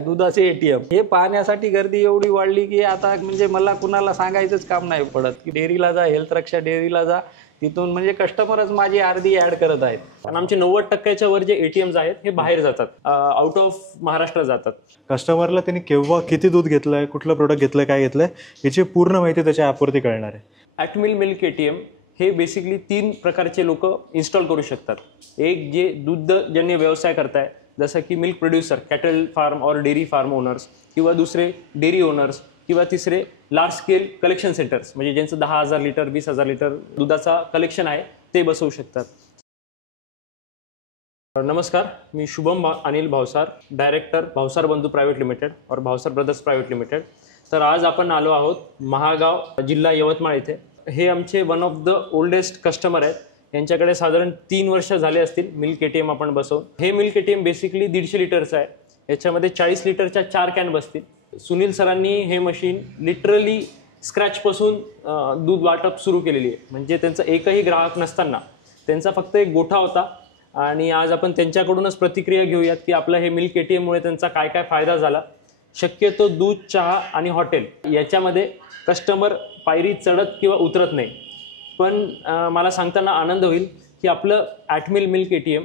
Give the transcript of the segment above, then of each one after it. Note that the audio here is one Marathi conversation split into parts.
दुधाचे एटीएम हे पाहण्यासाठी गर्दी एवढी वाढली की आता म्हणजे मला कुणाला सांगायचंच काम नाही पडत की डेअरीला जा, हेल्थ रक्षा डेअरीला जा, तिथून म्हणजे कस्टमरच माझी अर्धी ऍड करत आहेत. आणि आमचे 90% वर जे एटीएम्स आहेत हे बाहेर जातात, आउट ऑफ महाराष्ट्र जातात. कस्टमरला त्यांनी केव्हा किती दूध घेतलंय, कुठलं प्रोडक्ट घेतलंय, काय घेतलंय याची पूर्ण माहिती त्याच्या ॲपवरती कळणार आहे. ॲटमिल मिल्क एटीएम हे बेसिकली 3 प्रकारचे लोक इन्स्टॉल करू शकतात. एक जे दुग्धजन्य व्यवसाय करताय, जसं की मिल्क प्रोड्युसर, कॅटल फार्म और डेअरी फार्म ओनर्स, किंवा दुसरे डेअरी ओनर्स, किंवा तिसरे लार्ज स्केल कलेक्शन सेंटर्स, म्हणजे ज्यांचं 10,000 लिटर 20,000 लिटर दुधाचा कलेक्शन आहे ते बसवू शकतात. नमस्कार, मी शुभम अनिल भावसार, डायरेक्टर भावसार बंधू प्रायव्हेट लिमिटेड और भावसार ब्रदर्स प्रायव्हेट लिमिटेड. तर आज आपण आलो आहोत महागाव, जिल्हा यवतमाळ इथे. हे आमचे one of the oldest customer आहेत. यांच्याकडे साधारण 3 वर्ष झाले असतील मिल्क एटीएम आपण बसवून. हे मिल्क एटीएम बेसिकली 150 लिटरचं आहे. याच्यामध्ये 40 लिटरच्या 4 कॅन बसतील. सुनील सरांनी हे मशीन लिटरली स्क्रॅचपासून दूध वाटप सुरू केलेली आहे. म्हणजे त्यांचा एकही ग्राहक नसताना त्यांचा फक्त एक गोठा होता. आणि आज आपण त्यांच्याकडूनच प्रतिक्रिया घेऊयात की आपलं हे मिल्क एटीएममुळे त्यांचा काय काय फायदा झाला. शक्यतो दूध, चहा आणि हॉटेल याच्यामध्ये कस्टमर पायरी चढत किंवा उतरत नाही. पण मला सांगताना आनंद होईल की आपलं ॲटमिल मिल्क एटीएम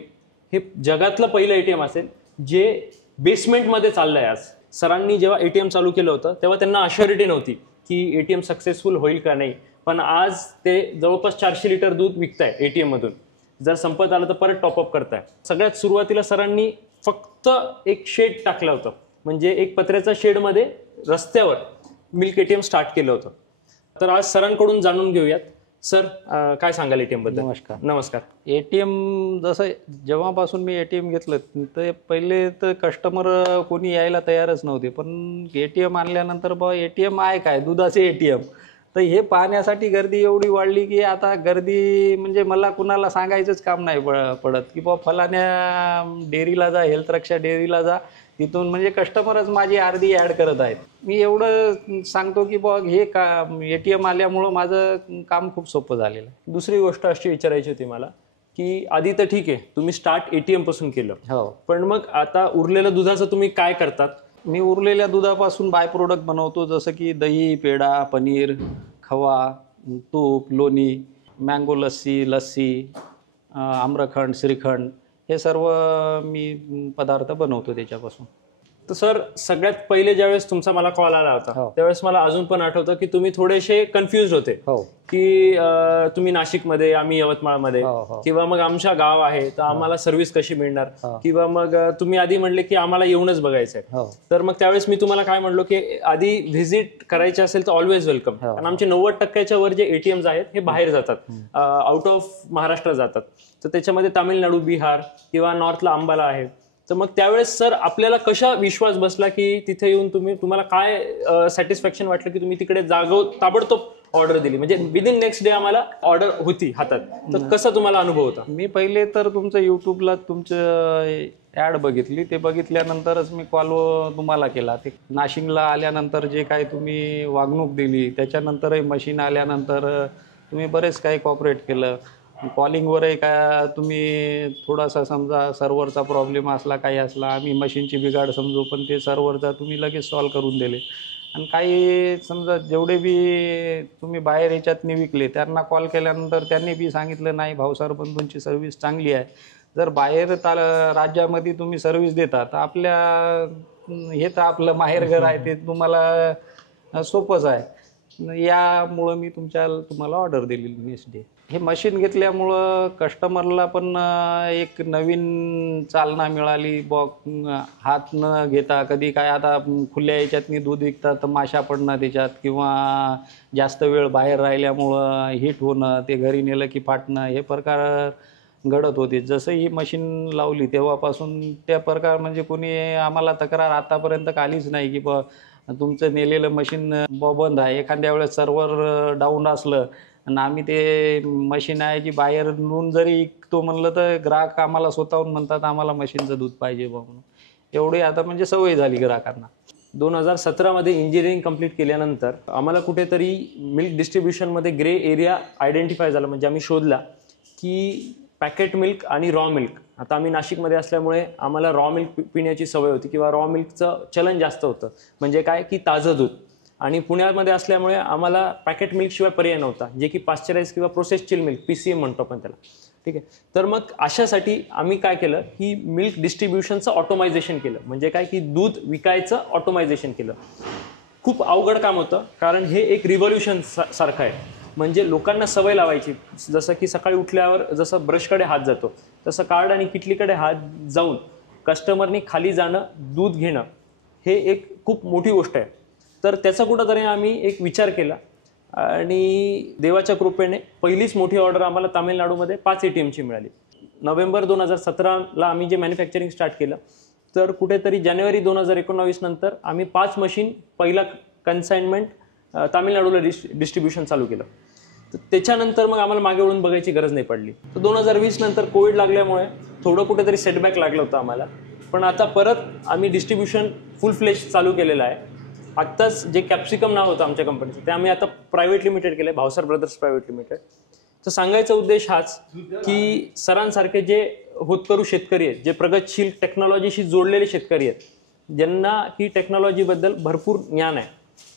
हे जगातलं पहिलं एटीएम असेल जे बेसमेंटमध्ये चाललं आहे. आज सरांनी जेव्हा एटीएम चालू केलं होतं तेव्हा त्यांना अश्युरिटी नव्हती की एटीएम सक्सेसफुल होईल का नाही. पण आज ते जवळपास 400 लिटर दूध विकताय एटीएममधून. जर संपत आलं तर परत टॉपअप करताय. सगळ्यात सुरुवातीला सरांनी फक्त एक शेड टाकलं होतं, म्हणजे एक पत्र्याच्या शेडमध्ये रस्त्यावर मिल्क एटीएम स्टार्ट केलं होतं. तर आज सरांकडून जाणून घेऊयात. सर, काय सांगाल एटीएम बद्दल? नमस्कार. नमस्कार. एटीएम जसं जेव्हापासून मी एटीएम घेतलं तर पहिले तर कस्टमर कोणी यायला तयारच नव्हते. पण एटीएम आणल्यानंतर बा एटीएम आहे काय, दुधाचे एटीएम, तर हे पाहण्यासाठी गर्दी एवढी वाढली की आता गर्दी म्हणजे मला कुणाला सांगायचंच काम नाही पडत की बा फलाण्या डेअरीला जा, हेल्थ रक्षा डेअरीला जा, तिथून म्हणजे कस्टमरच माझी अर्धी ॲड करत आहेत. मी एवढं सांगतो की बघ हे एटीएम आल्यामुळं माझं काम खूप सोपं झालेलं आहे. दुसरी गोष्ट अशी विचारायची होती मला की आधी तर ठीक आहे, तुम्ही स्टार्ट एटीएम पासून केलं, हो, पण मग आता उरलेलं दुधाचं तुम्ही काय करतात? मी उरलेल्या दुधापासून बाय प्रोडक्ट बनवतो, जसं की दही, पेढा, पनीर, खवा, तूप, लोणी, मँगो लस्सी, आम्रखंड, श्रीखंड, हे सर्व मी पदार्थ बनवतो त्याच्यापासून. तर सर, सगळ्यात पहिले ज्यावेळेस तुमचा मला कॉल आला होता, हो, त्यावेळेस मला अजून पण आठवतं की तुम्ही थोडेसे कन्फ्युज होते. हो, की तुम्ही नाशिकमध्ये, आम्ही यवतमाळमध्ये, हो, हो, किंवा मग आमच्या गाव आहे तर आम्हाला सर्व्हिस कशी मिळणार, हो, किंवा मग तुम्ही आधी म्हणले की आम्हाला येऊनच बघायचंय. हो, तर मग त्यावेळेस मी तुम्हाला काय म्हणलो की आधी व्हिजिट करायची असेल तर ऑलवेज वेलकम. हो, कारण आमचे 90% वर जे एटीएम्स आहेत हे बाहेर जातात, आउट ऑफ महाराष्ट्र जातात. तर त्याच्यामध्ये तामिळनाडू, बिहार किंवा नॉर्थला अंबाला आहे. तर मग त्यावेळेस सर आपल्याला कशा विश्वास बसला की तिथे येऊन तुम्हाला काय सॅटिस्फॅक्शन वाटलं की तुम्ही तिकडे ताबडतोब ऑर्डर दिली, म्हणजे विदिन नेक्स्ट डे आम्हाला ऑर्डर होती हातात. तर कसा तुम्हाला अनुभव होता? मी पहिले तर तुमचं यूट्यूबला तुमचं ॲड बघितली, ते बघितल्यानंतरच मी कॉल तुम्हाला केला. ते नाशिकला आल्यानंतर जे काही तुम्ही वागणूक दिली, त्याच्यानंतरही मशीन आल्यानंतर तुम्ही बरेच काही कॉपरेट केलं. कॉलिंगवरही काय तुम्ही थोडासा समजा सर्व्हरचा प्रॉब्लेम असला, काही असला, आम्ही मशीनची बिघाड समजू, पण ते सर्व्हरचा तुम्ही लगेच सॉल्व करून दिले. आणि काही समजा जेवढे बी तुम्ही बाहेर याच्यातनी विकले त्यांना कॉल केल्यानंतर त्यांनी बी सांगितलं नाही, भावसार बंधूंची सर्व्हिस चांगली आहे. जर बाहेर राज्यामध्ये तुम्ही सर्व्हिस देता तर हे तर आपलं माहेरघर आहे, ते तुम्हाला सोपंच आहे. यामुळं मी तुम्हाला ऑर्डर दिली नेक्स्ट डे. हे मशीन घेतल्यामुळं कस्टमरला पण एक नवीन चालना मिळाली. हात न घेता कधी काय, आता खुल्या याच्यातनी दूध विकतात तर माशा पडणं त्याच्यात, किंवा जास्त वेळ बाहेर राहिल्यामुळं हीट होणं, ते घरी नेलं की फाटणं, हे प्रकार घडत होते. जसं ही मशीन लावली तेव्हापासून त्या प्रकार म्हणजे कोणी आम्हाला तक्रार आतापर्यंत आलीच नाही की तुमचं नेलेलं मशीन बंद आहे. एखाद्या वेळेस सर्व्हर डाऊन असलं आणि आम्ही ते मशीन आहे जी बाहेर नेऊन जरी विकतो म्हणलं तर ग्राहक आम्हाला स्वतःहून म्हणतात आम्हाला मशीनचं दूध पाहिजे म्हणून. एवढी आता म्हणजे सवय झाली ग्राहकांना. 2017मध्ये इंजिनिअरिंग कंप्लीट केल्यानंतर आम्हाला कुठेतरी मिल्क डिस्ट्रीब्युशनमध्ये ग्रे एरिया आयडेंटिफाय झाला. म्हणजे आम्ही शोधला की पॅकेट मिल्क आणि रॉ मिल्क. आता आम्ही नाशिकमध्ये असल्यामुळे आम्हाला रॉ मिल्क पिण्याची सवय होती किंवा रॉ मिल्कचं चलन जास्त होतं. म्हणजे काय की ताजं दूध. आणि पुण्यामध्ये असल्यामुळे आम्हाला पॅकेट मिल्कशिवाय पर्याय नव्हता, जे की पाश्चराइज किंवा प्रोसेस चिल मिल्क PCM म्हणतो आपण त्याला. ठीक आहे. तर मग अशासाठी आम्ही काय केलं की मिल्क डिस्ट्रीब्युशनचं ऑटोमायझेशन केलं. म्हणजे काय की दूध विकायचं ऑटोमायझेशन केलं. खूप अवघड काम होतं, कारण हे एक रिव्होल्युशन सारखं आहे. म्हणजे लोकांना सवय लावायची, जसं की सकाळी उठल्यावर जसं ब्रशकडे हात जातो तसं कार्ड आणि किटलीकडे हात जाऊन कस्टमरनी खाली जाणं, दूध घेणं, हे एक खूप मोठी गोष्ट आहे. तर त्याचा कुठंतरी आम्ही एक विचार केला आणि देवाच्या कृपेने पहिलीच मोठी ऑर्डर आम्हाला तामिळनाडूमध्ये 5 ATMची मिळाली. नोव्हेंबर 2017ला आम्ही जे मॅन्युफॅक्चरिंग स्टार्ट केलं, तर कुठेतरी जानेवारी 2019 नंतर आम्ही 5 मशीन पहिला कन्साइनमेंट तामिळनाडूला डिस्ट्रीब्युशन चालू केलं. तर त्याच्यानंतर मग आम्हाला मागे वळून बघायची गरज नाही पडली. तर 2020 नंतर कोविड लागल्यामुळे थोडं कुठेतरी सेटबॅक लागलं होतं आम्हाला. पण आता परत आम्ही डिस्ट्रीब्युशन फुल फ्लेश चालू केलेलं आहे. आत्ताच जे कॅप्सिकम नाव होतं आमच्या कंपनीचं, ते आम्ही आता प्रायव्हेट लिमिटेड केलं आहे, भावसार ब्रदर्स प्रायव्हेट लिमिटेड. तर सांगायचा उद्देश हाच की सरांसारखे जे होतकरू शेतकरी आहेत, जे प्रगतशील टेक्नॉलॉजीशी जोडलेले शेतकरी आहेत, ज्यांना ही टेक्नॉलॉजीबद्दल भरपूर ज्ञान आहे,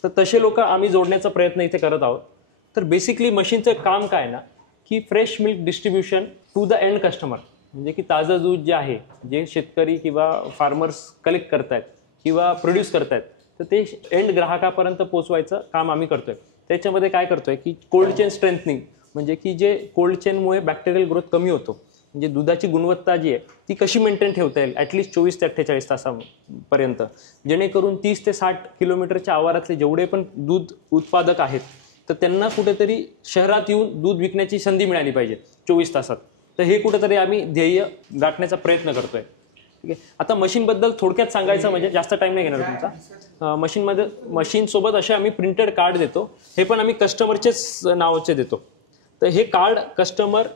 तर तसे लोक आम्ही जोडण्याचा प्रयत्न इथे करत आहोत. तर बेसिकली मशीनचं काम काय ना की fresh milk distribution to the end customer. म्हणजे की ताजं दूध जे आहे, जे शेतकरी किंवा फार्मर्स कलेक्ट करतायत किंवा प्रोड्यूस करतायत, तर ते एंड ग्राहकापर्यंत पोहोचवायचं काम आम्ही करतोय. त्याच्यामध्ये काय करतोय की कोल्ड चेन स्ट्रेंथनिंग, म्हणजे की जे कोल्ड चेनमुळे बॅक्टेरियल ग्रोथ कमी होतो, म्हणजे दुधाची गुणवत्ता जी आहे ती कशी मेंटेन ठेवता येईल ॲटलिस्ट 24 ते 48 तासापर्यंत, जेणेकरून 30 ते 60 किलोमीटरच्या आवारातले जेवढे पण दूध उत्पादक आहेत, तर त्यांना कुठेतरी शहरात येऊन दूध विकण्याची संधी मिळाली पाहिजे 24 तासात. तर हे कुठेतरी आम्ही ध्येय गाठण्याचा प्रयत्न करतोय. ठीक आहे. आता मशीनबद्दल थोडक्यात सांगायचं म्हणजे जास्त टाईम नाही घेणार तुमचा. मशीनसोबत असे आम्ही प्रिंटेड कार्ड देतो. हे पण आम्ही कस्टमरचेच नावाचे देतो. तर हे कार्ड कस्टमर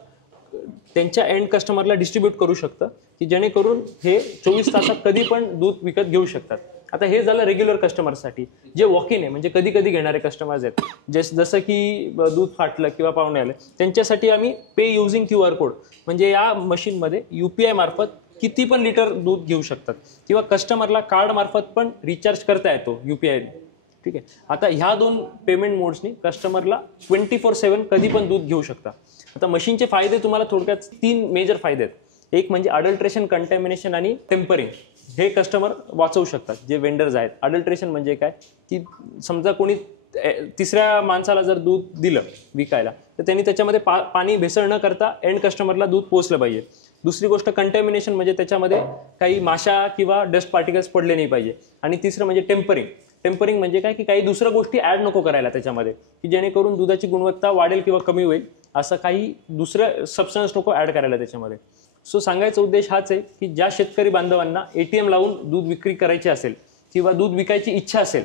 त्यांच्या एंड कस्टमरला डिस्ट्रीब्यूट करू शकतं, की जेणेकरून हे 24 तासात कधी पण दूध विकत घेऊ शकतात. आता हे झालं रेग्युलर कस्टमरसाठी. जे वॉक इन आहे, म्हणजे कधी कधी घेणारे कस्टमर्स आहेत, जसं की दूध फाटलं किंवा पाहुणे आले, त्यांच्यासाठी आम्ही पे युझिंग QR कोड, म्हणजे या मशीनमध्ये UPI मार्फत किती पण लिटर दूध घेऊ शकतात किंवा कस्टमरला कार्ड मार्फत पण रिचार्ज करता येतो UPI. ठीक आहे. आता ह्या 2 पेमेंट मोड्सनी कस्टमरला 24/7 कधी पण दूध घेऊ शकता. आता मशीनचे फायदे तुम्हाला थोडक्यात 3 मेजर फायदे आहेत. एक म्हणजे अडल्ट्रेशन, कंटॅमिनेशन आणि टेम्परिंग. हे कस्टमर वाचवू शकतात जे वेंडर्स आहेत. अडल्ट्रेशन म्हणजे काय की समजा कोणी तिसऱ्या माणसाला जर दूध दिलं विकायला, तर त्यांनी त्याच्यामध्ये पाणी भेसळ न करता एंड कस्टमरला दूध पोहोचलं पाहिजे. दुसरी गोष्ट कंटॅमिनेशन, म्हणजे त्याच्यामध्ये काही माशा किंवा डस्ट पार्टिकल्स पडले नाही पाहिजे. आणि तिसरं म्हणजे टेम्परिंग. टेम्परिंग म्हणजे काय की काही दुसऱ्या गोष्टी ॲड नको करायला त्याच्यामध्ये, की जेणेकरून दुधाची गुणवत्ता वाढेल किंवा कमी होईल, असं काही दुसरं सबस्टन्स नको ॲड करायला त्याच्यामध्ये. सो सांगायचा उद्देश हाच आहे की ज्या शेतकरी बांधवांना ATM लावून दूध विक्री करायची असेल किंवा दूध विकायची इच्छा असेल,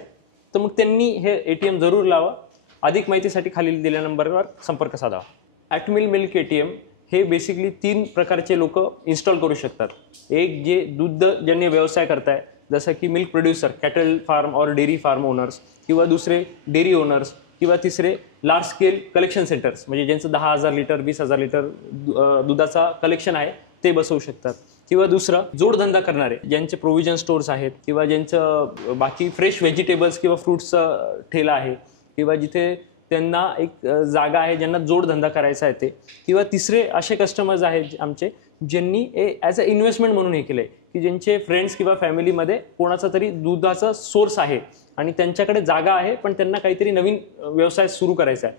तर मग त्यांनी हे ATM जरूर लावा. अधिक माहितीसाठी खालील दिलेल्या नंबरवर संपर्क साधावा. ॲटमिल मिल्क ATM हे बेसिकली 3 प्रकारचे लोक इन्स्टॉल करू शकतात. एक जे दुग्धजन्य व्यवसाय करताय, जसं की मिल्क प्रोड्युसर, कॅटल फार्म और डेअरी फार्म ओनर्स, किंवा दुसरे डेअरी ओनर्स, किंवा तिसरे लार्ज स्केल कलेक्शन सेंटर्स, म्हणजे ज्यांचं 10,000 लिटर 20,000 लिटर दुधाचा कलेक्शन आहे ते बसवू शकतात. किंवा दुसरं जोडधंदा करणारे, ज्यांचे प्रोव्हिजन स्टोर्स आहेत किंवा ज्यांचं बाकी फ्रेश व्हेजिटेबल्स किंवा फ्रूट्सचं ठेला आहे, किंवा जिथे त्यांना एक जागा आहे ज्यांना जोडधंदा करायचा आहे ते. किंवा तिसरे असे कस्टमर्स आहेत आमचे ज्यांनी ॲज अ इन्व्हेस्टमेंट म्हणून हे केलं आहे, की ज्यांचे फ्रेंड्स किंवा फॅमिलीमध्ये कोणाचा तरी दुधाचा सोर्स आहे आणि त्यांच्याकडे जागा आहे पण त्यांना काहीतरी नवीन व्यवसाय सुरू करायचा आहे,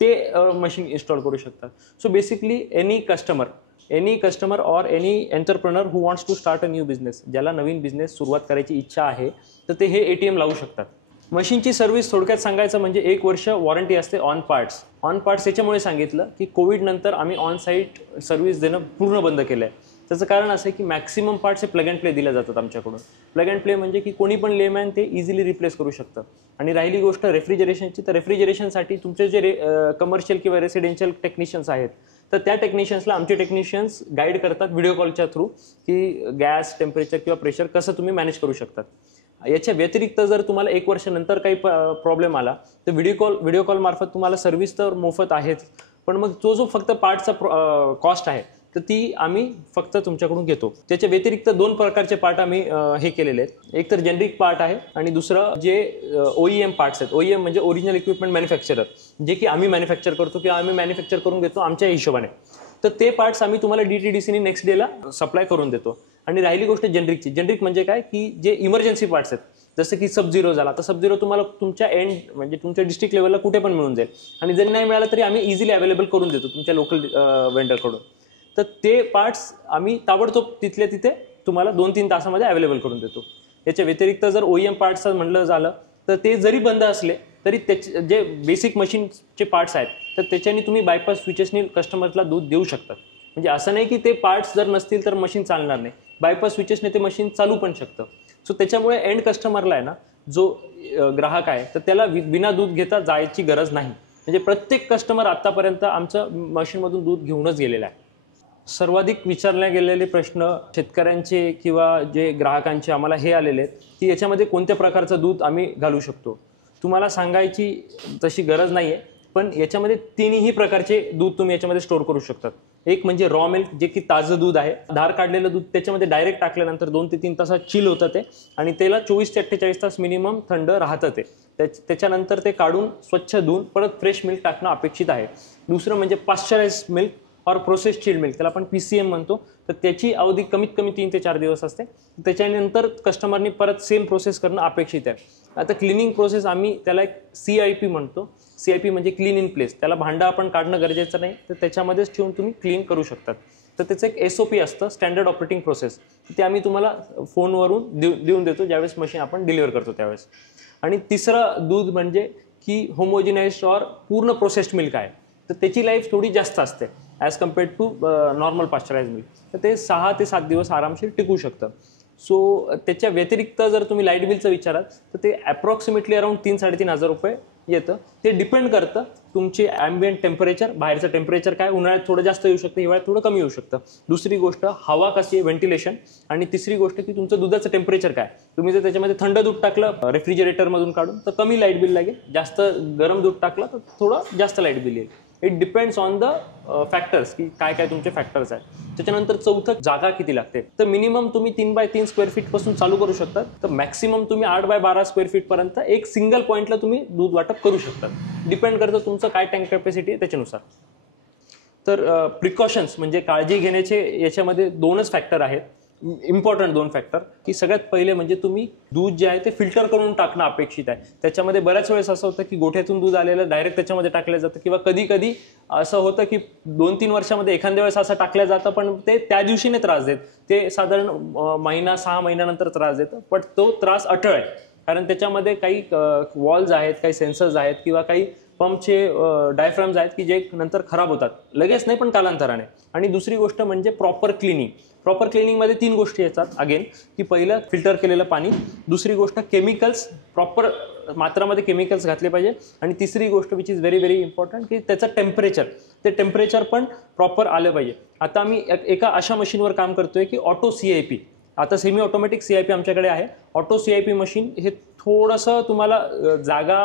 ते मशीन इन्स्टॉल करू शकतात. So basically any customer or any entrepreneur who wants to start a new business, ज्याला नवीन बिझनेस सुरुवात करायची इच्छा आहे, तर ते हे ATM लावू शकतात. मशीनची सर्व्हिस थोडक्यात सांगायचं म्हणजे 1 वर्ष वॉरंटी असते ऑन पार्ट्स. याच्यामुळे सांगितलं की कोविड नंतर आम्ही ऑन साईट सर्व्हिस देणं पूर्ण बंद केलं आहे. त्याचं कारण असं आहे की मॅक्सिमम पार्ट्स हे प्लग अँड प्ले दिले जातात आमच्याकडून. प्लग अँड प्ले म्हणजे की कोणी पण लेमॅन ते इझिली रिप्लेस करू शकतं. आणि राहिली गोष्ट रेफ्रिजरेशनची, तर रेफ्रिजरेशनसाठी तुमचे जे कमर्शियल किंवा रेसिडेन्शियल टेक्निशियन्स आहेत, तर त्या टेक्निशियन्सला आमचे टेक्निशियन्स गाईड करतात व्हिडिओ कॉलच्या थ्रू, की गॅस टेम्परेचर किंवा प्रेशर कसं तुम्ही मॅनेज करू शकतात. याच्या व्यतिरिक्त जर तुम्हाला 1 वर्षानंतर काही प्रॉब्लेम आला तर व्हिडिओ कॉल मार्फत तुम्हाला सर्व्हिस तर मोफत आहेच, पण मग तो जो फक्त पार्टचा कॉस्ट आहे तर ती आम्ही फक्त तुमच्याकडून घेतो. त्याच्या व्यतिरिक्त 2 प्रकारचे पार्ट आम्ही हे केलेले आहेत. एक तर जेनरिक पार्ट आहे आणि दुसरं जे OEM पार्ट्स आहेत. OEM म्हणजे ओरिजिनल इक्विपमेंट मॅन्युफॅक्चरर, जे की आम्ही मॅन्युफॅक्चर करतो किंवा आम्ही मॅन्युफॅक्चर करून घेतो आमच्या हिशोबाने. तर ते पार्ट्स आम्ही तुम्हाला DTDCने नेक्स्ट डेला सप्लाय करून देतो. आणि राहिली गोष्ट जेनरिकची. जेनरिक म्हणजे काय की जे इमर्जन्सी पार्ट्स आहेत, जसं की सब-झिरो झाला तर सब-झिरो तुम्हाला तुमच्या एंड म्हणजे तुमच्या डिस्ट्रिक्ट लेवलला कुठे पण मिळून जाईल आणि जरी नाही मिळाला तरी आम्ही इझिली अवेलेबल करून देतो तुमच्या लोकल वेंडरकडून. तर ते पार्ट्स आम्ही ताबडतोब तिथल्या तिथे तुम्हाला 2-3 तासामध्ये अवेलेबल करून देतो. याच्या व्यतिरिक्त जर OEM पार्ट्सचं म्हणलं झालं तर ते जरी बंद असले तरी त्याचे जे बेसिक मशीनचे पार्ट्स आहेत तर त्याच्याने तुम्ही बायपास स्विचेसनी कस्टमरला दूध देऊ शकतात. म्हणजे असं नाही की ते पार्ट्स जर नसतील तर मशीन चालणार नाही. बायपास स्विचेसने ते मशीन चालू पण शकतं. सो त्याच्यामुळे एंड कस्टमरला आहे ना, जो ग्राहक आहे तर त्याला बिना दूध घेता जायची गरज नाही. म्हणजे प्रत्येक कस्टमर आतापर्यंत आमचं मशीनमधून दूध घेऊनच गेलेला आहे. सर्वाधिक विचारले गेलेले प्रश्न शेतकऱ्यांचे किंवा जे ग्राहकांचे आम्हाला हे आलेले आहेत की याच्यामध्ये कोणत्या प्रकारचं दूध आम्ही घालू शकतो. तुम्हाला सांगायची तशी गरज नाही आहे, पण याच्यामध्ये 3ही प्रकारचे दूध तुम्ही याच्यामध्ये स्टोअर करू शकतात. एक म्हणजे रॉ मिल्क, जे की ताजं दूध आहे. धार काढलेलं दूध त्याच्यामध्ये डायरेक्ट टाकल्यानंतर 2 ते 3 तासात चिल होतं ते आणि त्याला 24 ते 48 तास मिनिमम थंड राहतं ते. त्याच्यानंतर ते काढून स्वच्छ धुवून परत फ्रेश मिल्क टाकणं अपेक्षित आहे. दुसरं म्हणजे पाश्चराइज मिल्क और प्रोसेस चिल्ड मिल्क, त्याला आपण PCM म्हणतो. तर त्याची अवधी कमीत कमी 3 ते 4 दिवस असते. त्याच्यानंतर कस्टमरनी परत सेम प्रोसेस करणं अपेक्षित आहे. आता क्लिनिंग प्रोसेस आम्ही त्याला एक CIP म्हणतो. CIP म्हणजे क्लीन इन प्लेस. त्याला भांडं आपण काढणं गरजेचं नाही, तर त्याच्यामध्येच ठेवून तुम्ही क्लीन करू शकतात. तर त्याचं एक SOP असतं, स्टँडर्ड ऑपरेटिंग प्रोसेस. ते आम्ही तुम्हाला फोनवरून देऊन देतो ज्यावेळेस मशीन आपण डिलिव्हर करतो त्यावेळेस. आणि तिसरं दूध म्हणजे की होमोजिनाइज्ड और पूर्ण प्रोसेस्ड मिल्क आहे. तर त्याची लाईफ थोडी जास्त असते as compared to normal pasteurise milk. तर ते 6 ते 7 दिवस आरामशीर टिकू शकतं. सो त्याच्या व्यतिरिक्त जर तुम्ही लाईट बिलचं विचाराल तर ते अप्रॉक्सिमेटली अराउंड 3-3.5 हजार रुपये येतं. ते डिपेंड करतं तुमचे ॲम्बियंट टेम्परेचर, बाहेरचं टेम्परेचर काय, उन्हाळ्यात थोडं जास्त येऊ शकतं, हिवाळ्यात थोडं कमी येऊ शकतं. दुसरी गोष्ट हवा कशी आहे, व्हेंटिलेशन. आणि तिसरी गोष्ट की तुमचं दुधाचं टेम्परेचर काय. तुम्ही जर त्याच्यामध्ये थंड दूध टाकलं रेफ्रिजरेटरमधून काढून तर कमी लाईट बिल लागेल. जास्त गरम दूध टाकलं तर थोडं जास्त लाईट बिल येईल. It depends on the factors की काय काय तुमचे फॅक्टर्स आहेत. त्याच्यानंतर चौथं, जागा किती लागते. तर मिनिमम तुम्ही 3x3 स्क्वेअर फीट पासून चालू करू शकता. तर मॅक्सिमम तुम्ही 8x12 स्क्वेअर फीट पर्यंत एक सिंगल पॉईंटला तुम्ही दूध वाटप करू शकता. डिपेंड करतं तुमचं काय टँक कॅपॅसिटी आहे त्याच्यानुसार. तर प्रिकॉशन्स म्हणजे काळजी घेण्याचे याच्यामध्ये 2च फॅक्टर आहेत, इम्पॉर्टंट 2 फॅक्टर. की सगळ्यात पहिले म्हणजे तुम्ही दूध जे आहे ते फिल्टर करून टाकणं अपेक्षित आहे. त्याच्यामध्ये बऱ्याच वेळेस असं होतं की गोठ्यातून दूध आलेलं डायरेक्ट त्याच्यामध्ये टाकलं जातं, किंवा कधी कधी असं होतं की 2-3 वर्षामध्ये एखाद्या वेळेस असं टाकलं जातं पण ते त्या दिवशीने त्रास देत. ते साधारण 6 महिन्यानंतर त्रास देतं, पण तो त्रास अटळ आहे. कारण त्याच्यामध्ये काही वॉल्स आहेत, काही सेन्सर्स आहेत किंवा काही पंपचे डायफ्राम्स आहेत की जे नंतर खराब होतात, लगेच नाही पण कालांतराने. आणि दुसरी गोष्ट म्हणजे प्रॉपर क्लिनिंग. प्रॉपर क्लिनिंगमध्ये 3 गोष्टी येतात अगेन, की पहिलं फिल्टर केलेलं पाणी, दुसरी गोष्ट केमिकल्स, प्रॉपर मात्रामध्ये केमिकल्स घातले पाहिजे, आणि तिसरी गोष्ट which is very very important की त्याचं टेम्परेचर, ते टेम्परेचर पण प्रॉपर आलं पाहिजे. आता आम्ही एका अशा मशीनवर काम करतोय की ऑटो CIP. आता सेमी ऑटोमॅटिक CIP आमच्याकडे आहे. ऑटो CIP मशीन हे थोडंसं तुम्हाला जागा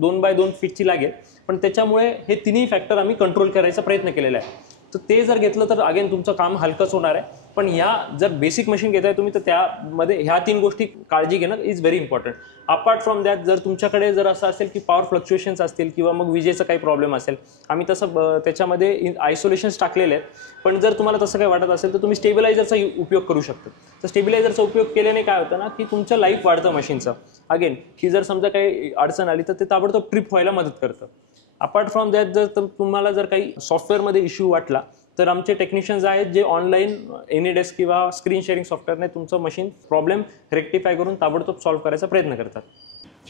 2x2 फीटची लागेल, पण त्याच्यामुळे हे 3ही फॅक्टर आम्ही कंट्रोल करायचा प्रयत्न केलेला आहे. तर ते जर घेतलं तर अगेन तुमचं काम हलकंच होणार आहे. पण ह्या जर बेसिक मशीन घेताय तुम्ही तर त्यामध्ये ह्या 3 गोष्टी काळजी घेणं is very important. Apart from that जर तुमच्याकडे जर असं असेल की पॉवर फ्लक्च्युएशन्स असतील किंवा मग विजेचा काही प्रॉब्लेम असेल, आम्ही तसं त्याच्यामध्ये आयसोलेशन्स टाकलेले आहेत. पण जर तुम्हाला तसं काही वाटत असेल तर तुम्ही स्टेबिलायझरचा उपयोग करू शकता. तर स्टेबिलायझरचा उपयोग केल्याने काय होतं ना की तुमचं लाईफ वाढतं मशीनचं. अगेन की जर समजा काही अडचण आली तर ते ताबडतोब ट्रिप व्हायला मदत करतं. अपार्ट फ्रॉम दॅट जर तुम्हाला जर काही सॉफ्टवेअरमध्ये इश्यू वाटला तर आमचे टेक्निशियन्स आहेत जे ऑनलाईन एनीडेस्क किंवा स्क्रीन शेअरिंग सॉफ्टवेअरने तुमचं मशीन प्रॉब्लेम रेक्टिफाय करून ताबडतोब सॉल्व्ह करायचा प्रयत्न करतात.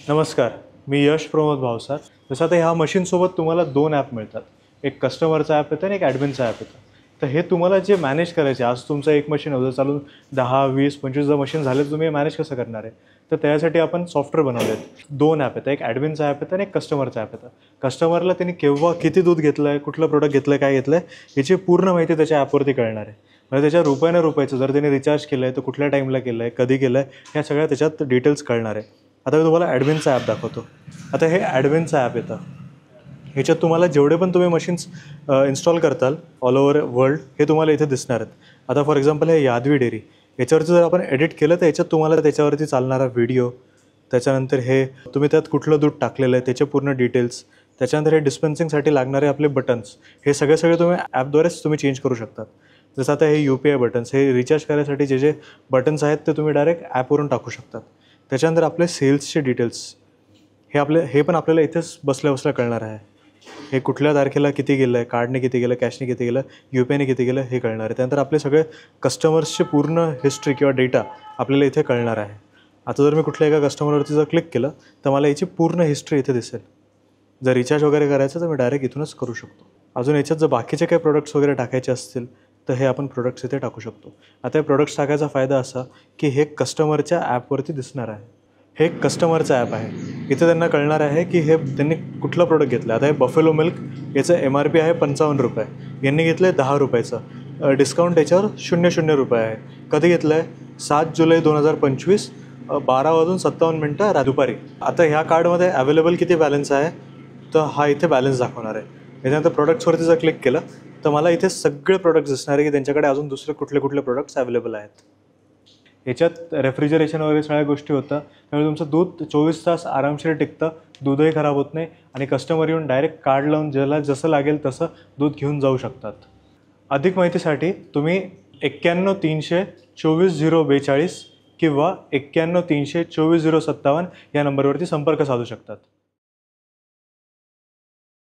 नमस्कार, मी यश प्रमोद भावसार. जसं आता ह्या मशीनसोबत तुम्हाला 2 ॲप मिळतात. एक कस्टमरचा ॲप येतं आणि एक ॲडमिनचा ॲप येतं. तर हे तुम्हाला जे मॅनेज करायचे, आज तुमचं एक मशीन होतं चालून 10, 20, 25 जर मशीन झाले तर तुम्ही मॅनेज कसं करणार आहे. तर त्यासाठी आपण सॉफ्टवेअर बनवले आहेत. 2 ॲप येतं, एक ॲडमिनचा ॲप येतं आणि एक कस्टमरचा ॲप येतं. कस्टमरला त्यांनी केव्हा किती दूध घेतलं आहे, कुठलं प्रोडक्ट घेतलं आहे, काय घेतलं आहे याची पूर्ण माहिती त्याच्या ॲपवरती कळणार आहे. म्हणजे त्याच्या रुपयाचं जर त्यांनी रिचार्ज केलं आहे तर कुठल्या टाईमला केलं आहे, कधी केलं आहे, ह्या सगळ्या त्याच्यात डिटेल्स कळणार आहे. आता मी तुम्हाला ॲडमिनचा ॲप दाखवतो. आता हे ॲडमिनचं ॲप येतं. ह्याच्यात तुम्हाला जेवढे पण तुम्ही मशीन्स इन्स्टॉल करताल ऑल ओव्हर वर्ल्ड हे तुम्हाला इथे दिसणार आहेत. आता फॉर एक्झाम्पल हे यादवी डेअरी, याच्यावरती जर आपण एडिट केलं तर याच्यात तुम्हाला त्याच्यावरती चालणारा व्हिडिओ, त्याच्यानंतर हे तुम्ही त्यात कुठलं दूध टाकलेलं आहे त्याचे पूर्ण डिटेल्स, त्याच्यानंतर हे डिस्पेन्सिंगसाठी लागणारे आपले बटन्स, हे सगळे तुम्ही ॲपद्वारेच तुम्ही चेंज करू शकतात. जसं आता हे UPI बटन्स, हे रिचार्ज करायसाठी जे बटन्स आहेत ते तुम्ही डायरेक्ट ॲपवरून टाकू शकतात. त्याच्यानंतर आपले सेल्सचे डिटेल्स हे पण आपल्याला इथेच बसल्या बसल्या कळणार आहे. हे कुठल्या तारखेला किती गेलं आहे, कार्डने किती गेलं, कॅशने किती गेलं, UPIने किती गेलं हे कळणार आहे. त्यानंतर आपले सगळे कस्टमर्सचे पूर्ण हिस्ट्री किंवा डेटा आपल्याला इथे कळणार आहे. आता जर मी कुठल्या एका कस्टमरवरती जर क्लिक केलं तर मला याची पूर्ण हिस्ट्री इथे दिसेल. जर रिचार्ज वगैरे करायचं तर मी डायरेक्ट इथूनच करू शकतो. अजून याच्यात जर बाकीचे काही प्रोडक्ट्स वगैरे टाकायचे असतील तर हे आपण प्रोडक्ट्स इथे टाकू शकतो. आता हे प्रोडक्ट्स टाकायचा फायदा असा की हे कस्टमरच्या ॲपवरती दिसणार आहे. हे एक कस्टमरचं ॲप आहे. इथे त्यांना कळणार आहे की हे त्यांनी कुठलं प्रोडक्ट घेतलं. आता हे बफेलो मिल्क, याचं MRP आहे 55 रुपये, यांनी घेतलं आहे 10 रुपयाचं, डिस्काउंट याच्यावर 00 रुपये आहे. कधी घेतलं आहे? 7 जुलै 2025, 12:57 दुपारी. आता ह्या कार्डमध्ये अवेलेबल किती बॅलन्स आहे तर हा इथे बॅलन्स दाखवणार आहे. याच्यानंतर प्रोडक्ट्सवरती जर क्लिक केलं तर मला इथे सगळे प्रोडक्ट्स दिसणार आहे की त्यांच्याकडे अजून दुसरे कुठले प्रोडक्ट्स अवेलेबल आहेत. याच्यात रेफ्रिजरेशन वगैरे सगळ्या गोष्टी होतात, त्यामुळे तुमचं दूध 24 तास आरामशीर टिकतं, दूधही खराब होत नाही आणि कस्टमर येऊन डायरेक्ट कार्ड लावून ज्याला जसं लागेल तसं दूध घेऊन जाऊ शकतात. अधिक माहितीसाठी तुम्ही 91 300 24 042 किंवा 91 300 24 057 या नंबरवरती संपर्क साधू शकतात.